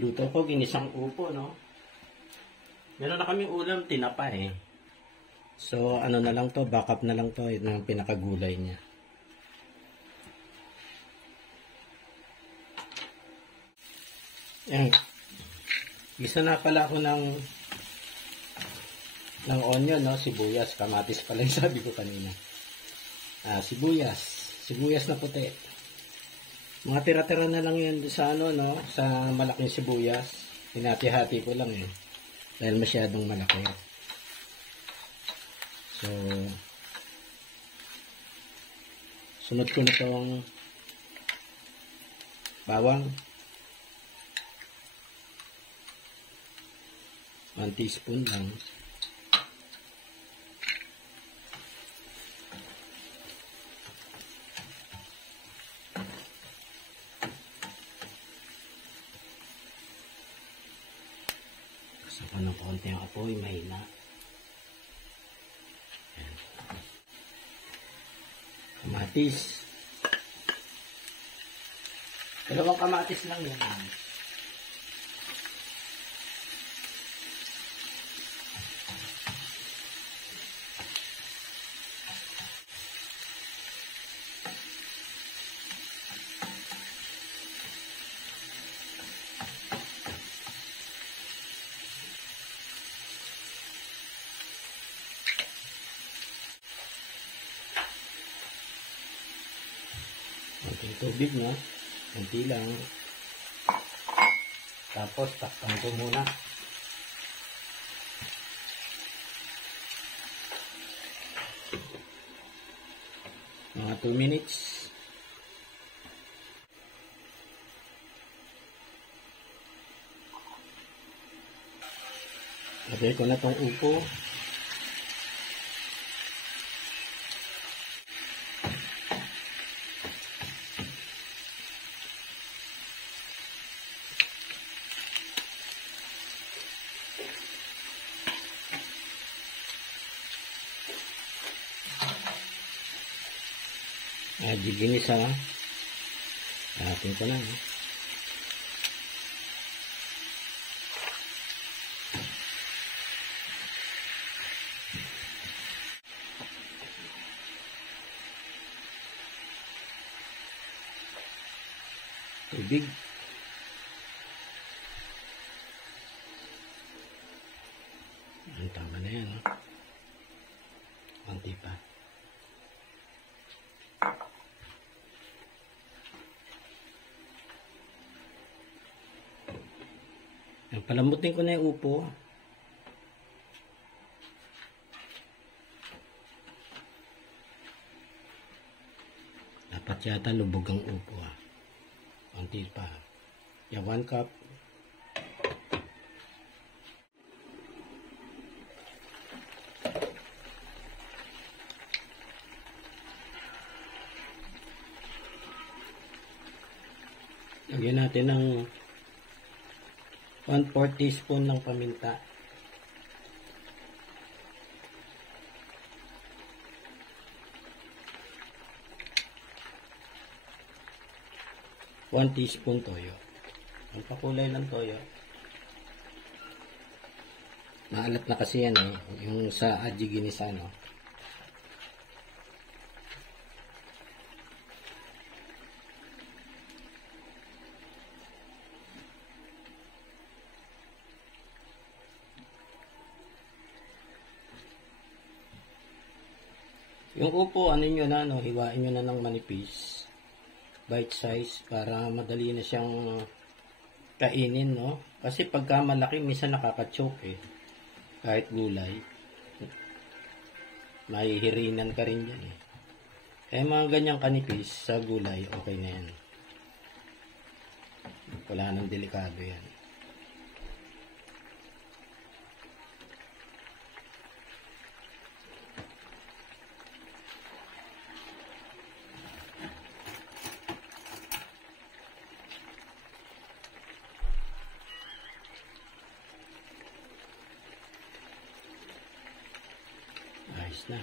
Luto ko, ginisang upo, no? Meron na kaming ulam, tinapa eh. So, ano na lang to, backup na lang to, yun ang pinakagulay niya. Yan. Gisa na pala ako ng onion, no? Sibuyas, kamatis pala yung sabi ko kanina. Sibuyas na puti. Mga tira-tira na lang yan sa ano, no? Sa malaking sibuyas. Hinati-hati ko lang eh. Dahil masyadong malaki. So, sunod ko na itong bawang. 1 teaspoon lang. Gusto ko ng konti ang apoy, mahina. Ayan. Kamatis. Dalawang kamatis lang yan. Konting tubig na, konti lang. Tapos takpan ko muna. Mga 2 minutes. Lagay ko na tong upo. Giginisa. Atin ko na. Tubig. Ang tama na yan. Konti pa. Palambutin ko na yung upo. Dapat yata lubog ang upo. Konti pa. Yung 1 cup. Lagyan natin ng 1/4 teaspoon ng paminta. One teaspoon toyo. Ang pakulay ng toyo. Maalat na kasi yan eh. Yung sa aji ginisa, no? Yung upo, ano nyo na, no? Hiwain nyo na ng manipis. Bite size para madali na siyang kainin, no? Kasi pagka malaki, minsan nakaka-choke eh. Kahit gulay. Mahihirinan ka rin yan eh. Kaya mga ganyang kanipis sa gulay, okay na yan. Wala nang delikado yan. Ayos na.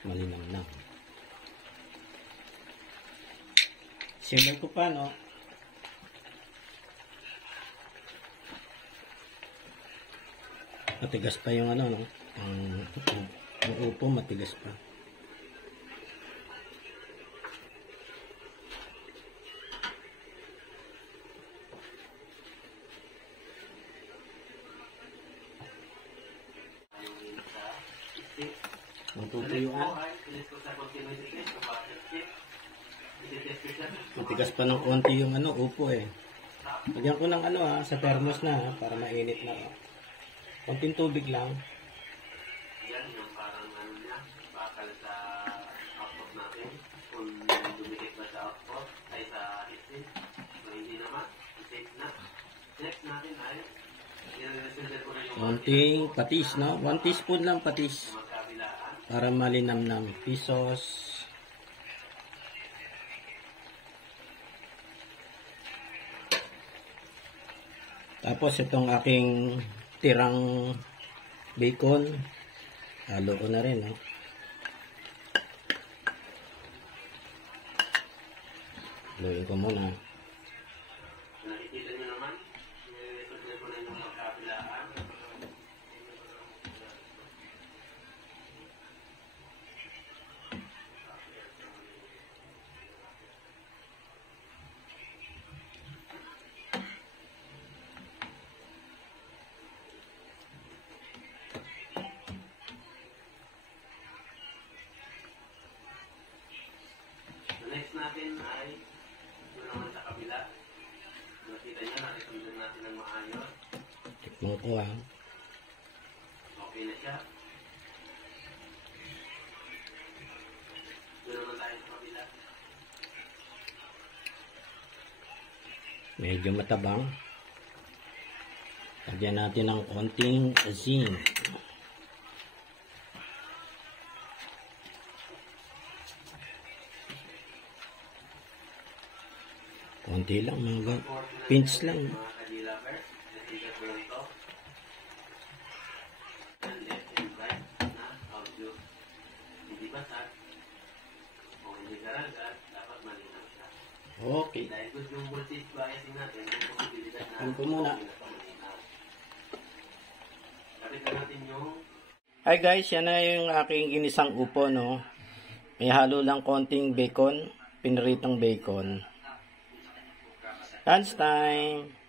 Malinang na. Simmer ko pa, no? Matigas pa yung ano, no? Ang upo, matigas pa. Magtutuyuan. Matigas pa ng konti yung ano, upo eh. Lagyan ko ng ano sa thermos na para mainit na. Konting tubig lang. Yan yung parang ano niya, bakal sa output natin. Kung dumikit ba sa output ay sa heatsink. Kung hindi naman, i-check na. Check natin ay i-resilder ko na yung Konting patis, no? 1 teaspoon lang patis. magkabilaan. Para malinamnam. Pisos. Tapos itong aking tirang bacon, halo ko na rin, no? Haluin ko muna. Nakikita nyo naman, i-resilder ko na yung magkabilaan. Next natin ay ito naman sa kabila. Nakita nyo, nakisundan natin ng maayos. Tikman ko, ha? Okay na siya. Ito naman tayo sa kabila. Medyo matabang. Lagyan natin ng konting asin. Konti lang, mga pinch lang. Mga ka-dealers, natinda ko lang ito. And left and right na audio. Hindi basag o hindi karagat, dapat malinaw siya. Okay. Dahil good yung voltage biasing natin, yung posibilidad na Ano po muna? malinaw. Kapit na natin yung Hi guys, yan na yung aking inisang upo, no? May halo lang konting bacon, piniritong bacon. Lunch time!